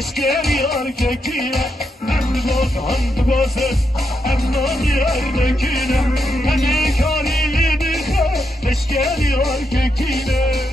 Eş geliyor köküne, hem boz hem bozuz, hem naz yerdekine. Hani kalili bir eş geliyor köküne.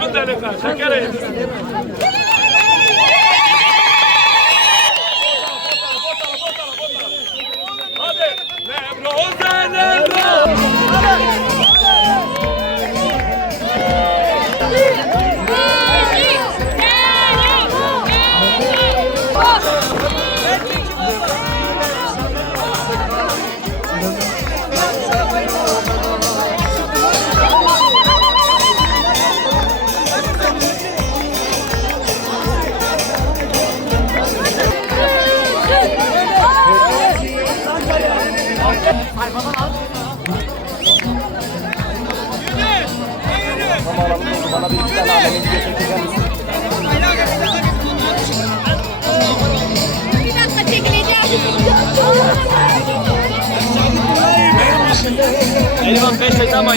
من دلقة شكرا Bana bir iki tane abonenizi götürür misin? Bir dakika çekileceğim. Elvan 5 ayda mı?